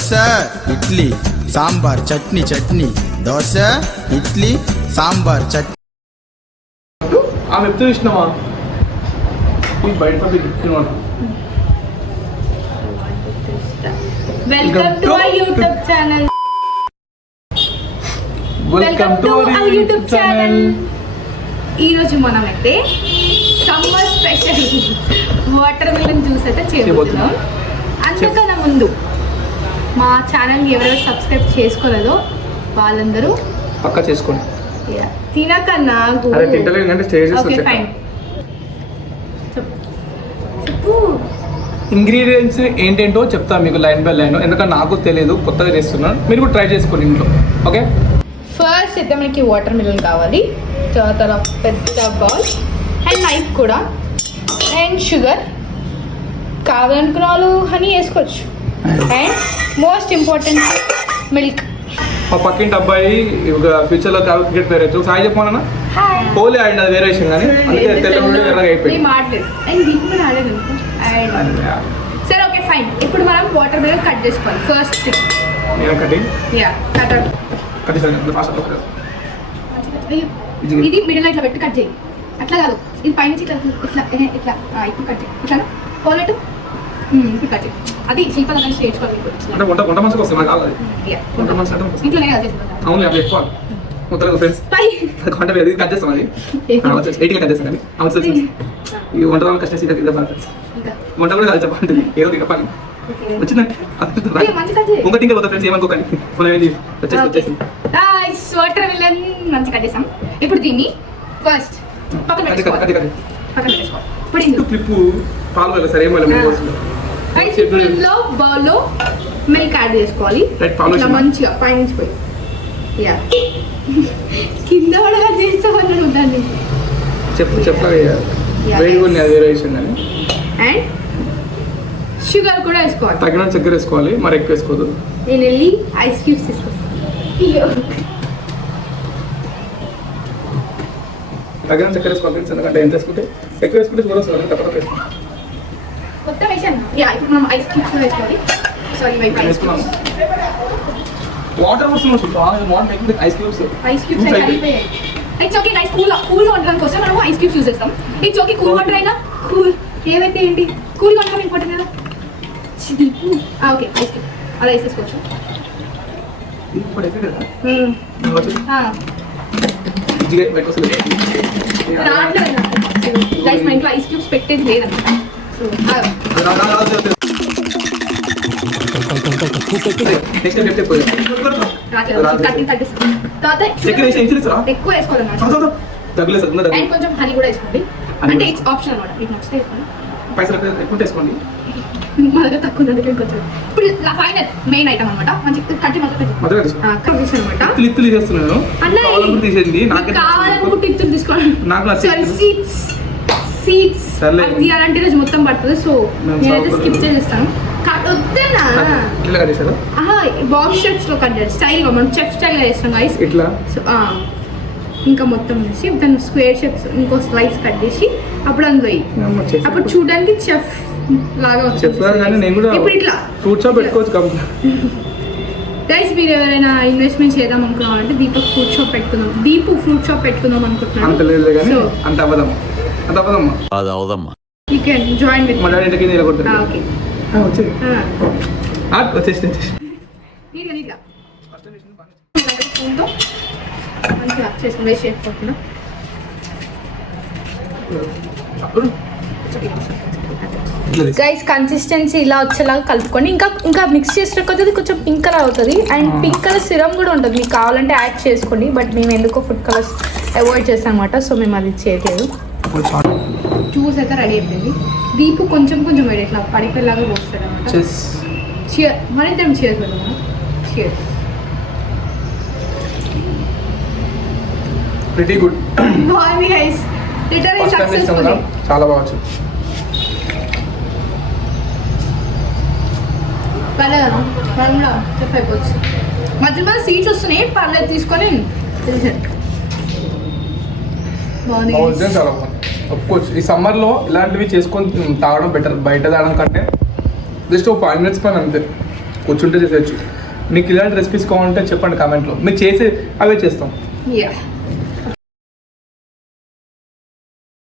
దోశ ఇడ్లీ సాంబార్ చట్నీ చట్నీ దోశ ఇడ్లీ సాంబార్ చట్నీ. ఆమె ఎప్పుడు ఇష్టమా బయట welcome to our YouTube channel. Welcome to our YouTube channel. ఈరోజు మనమైతే summer special water melon juice అయితే చేయబోతున్నాం. అందుకన్నా ముందు మా ఛానల్ని ఎవరెవరు సబ్స్క్రైబ్ చేసుకోలేదో వాళ్ళందరూ పక్కా చేసుకోండి. తినకన్నా ఇంగ్రీడియంట్స్ ఏంటేంటో చెప్తాను మీకు లైన్ బై లైన్, ఎందుకంటే నాకు తెలియదు, కొత్తగా చేస్తున్నాను. మీరు కూడా ట్రై చేసుకోండి ఇంట్లో. ఓకే, ఫస్ట్ అయితే మనకి వాటర్ మిలన్ కావాలి, తర్వాత పెద్ద బౌల్ అండ్ నైఫ్ కూడా, అండ్ షుగర్, కావాలనుకున్న వాళ్ళు హనీ వేసుకోవచ్చు, అండ్ మోస్ట్ ఇంపార్టెంట్ మిల్క్. మా పక్కింటి అబ్బాయి ఫ్యూచర్ లో క్రికెట్ ప్లేయర్ అయితే సాయి చెప్పమన్నా పోలే ఆడిన అది వేరే విషయం, కానీ అందుకే తెల్లగా అయిపోయింది. సరే ఓకే ఫైన్. ఇప్పుడు మనం వాటర్ మిలన్ కట్ చేసుకోవాలి. ఫస్ట్ ఇది మిడిల్ ఇట్లా పెట్టి కట్ చేయి. అట్లా కాదు, ఇది పైనుంచి ఇట్లా ఇట్లా ఇట్లా ఇప్పుడు కట్ చేయి. ఇట్లా పోలేటు ఇప్పుడు కట్ చేయి. అది శిల్ప దగ్గర నేర్చుకోవాలి. ఇంట్లోనే కదా చేస్తున్నాం. ఈ వంట కష్టం వంట కూడా కాదు చెప్పండి, ఏదో చెప్పాలి. వచ్చిందండి ఇంకోటి పోతా ఫ్రెండ్స్, ఏమనుకోకండి. వచ్చేసి వాటర్ మిలన్ మంచి కట్ చేసాం. ఇప్పుడు దీన్ని ఫస్ట్ పక్కన పెట్టుకోవాలి. క్లిప్పు పాలు సరే బౌల్లో మిల్క్ యాడ్ చేసుకోవాలి. మంచిగా పైనుంచి పోయి కింద కూడా చేస్తామన్నాడు దాన్ని. అండ్ షుగర్ కూడా వేసుకోవాలి. తగిన చక్కెర వేసుకోవాలి, మరి ఎక్కువ వేసుకోదు. నేను వెళ్ళి ఐస్ క్యూబ్స్ తీసుకొస్తాను. తగిన చక్కెర వేసుకోవాలి, ఎందుకంటే ఎంత వేసుకుంటే ఎక్కువ వేసుకుంటే షుగర్ వస్తుంది. తప్పక వేసుకోవాలి. కొత్త వేసాను. ఇప్పుడు మనం ఐస్ క్యూబ్స్ వేసుకోవాలి. సారీ వాటర్ వస్తుంది, ice cubes. It's okay guys, cool వండడానికి కోసం మనం ఐస్ క్యూబ్స్ యూజ్ చేస్తాం. ఇట్స్ ఓకే, కూల్ వాటర్ అయినా కూల్ ఏవైతే ఏంటి, కూల్ వండడం ఇంపార్టెంట్ కదా. ఓకే ఐస్ క్యూబ్ అలా వేసేసుకోవచ్చు. గైస్ మా ఇంట్లో ఐస్ క్యూబ్స్ పెట్టేది లేదన్నమాట. ఎక్కువ వేసుకోవాలన్నమాట. అండ్ కొంచెం హనీ కూడా వేసుకోండి, అంటే ఇట్స్ ఆప్షన్ అనమాట. మీకు నచ్చితే వేసుకోండి. మా దగ్గర తక్కువ కొంచెం. ఇప్పుడు ఫైనల్ మెయిన్ ఐటమ్ అనమాట. మంచి కట్టి కావాలనుకుంటే ఇత్తులు తీసుకోండి. సీడ్స్ అలాంటి రోజు మొత్తం పడుతుంది, సో నేనైతే స్కిప్ చేసేస్తాను. బాక్స్ షేప్స్ లో కట్ చేయాలి, స్టైల్ గా మనం చెఫ్ స్టైల్ గా చేస్తాం గైస్. ఇంకా మొత్తం వేసి దాన్ని స్క్వేర్ షేప్స్ ఇంకో స్లైస్ కట్ చేసి అప్పుడు అందులో అప్పుడు చూడడానికి చెఫ్ లాగా వస్తుంది. ఇప్పుడు ఇట్లా గైస్, మీరు ఎవరైనా ఇన్వెస్ట్మెంట్ చేద్దాం అనుకున్నామంటే దీపు ఫ్రూట్ షాప్ పెట్టుకుందాం అనుకుంటున్నాను. You can join with guys. Consistency ఇలా వచ్చేలాగా కలుపుకొని ఇంకా మిక్స్ చేసిన కొద్దీ కొంచెం పింక్ కలర్ అవుతుంది. అండ్ పింక్ కలర్ సిరమ్ కూడా ఉంటుంది, మీకు కావాలంటే యాడ్ చేసుకోండి. బట్ మేము ఎందుకో ఫుడ్ కలర్స్ అవాయిడ్ చేస్తాం అనమాట, సో మేము అది చేయట్లేదు. జ్యూస్ అయితే రెడీ అయిపోయింది. దీపు కొంచెం వేడి ఇట్లా పడిపోయేలాగా పోస్తాడు అనమాట. మన ఇద్దరం చీర్ పెడదాం. చీర్. Pretty good. బాగుంది గైస్, లిటరల్లీ సక్సెస్ఫుల్. చాలా బాగా వచ్చింది. పర్లేదు, మనం కూడా చెఫ్ అయిపోవచ్చు. మధ్య సీట్స్ వస్తున్నాయి, పర్లేదు తీసుకొని ఒప్పుకోవచ్చు. ఈ సమ్మర్లో ఇలాంటివి చేసుకొని తాగడం బెటర్, బయట తాగడం కంటే జస్ట్ ఒక 5 minutes పని అంతే. కూర్చుంటే చేసేయచ్చు. మీకు ఇలాంటి రెసిపీస్ కావాలంటే చెప్పండి కామెంట్లో, మీకు చేసి అవే చేస్తాం. యా